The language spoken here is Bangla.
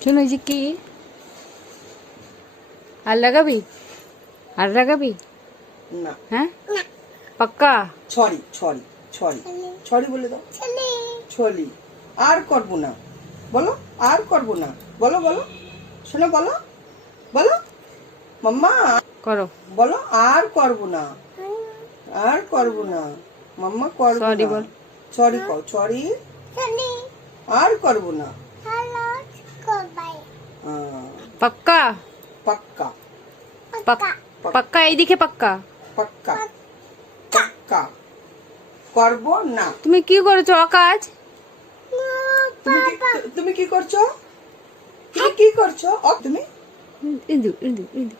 শোনো যে কি আর লাগাবি আর লাগাবি না হ্যাঁ পাক্কা ছড়ি ছড়ি ছড়ি ছড়ি বলে দাও ছলি আর করবো না বলো আর করবো না বলো বলো শোনো বলো বলো মাম্মা করো বলো আর করবো না আর করবো না মাম্মা করবো Sorry না বল। ছড়ি কও ছড়ি আর করবো না পাক্কা পাক্কা পাক্কা এইদিকে পাক্কা পাক্কা পাক্কা করবো না তুমি কি করেছো আকাশ তুমি কি করছো তুমি কি করছো তুমি ইন্দু ইন্দু ইন্দু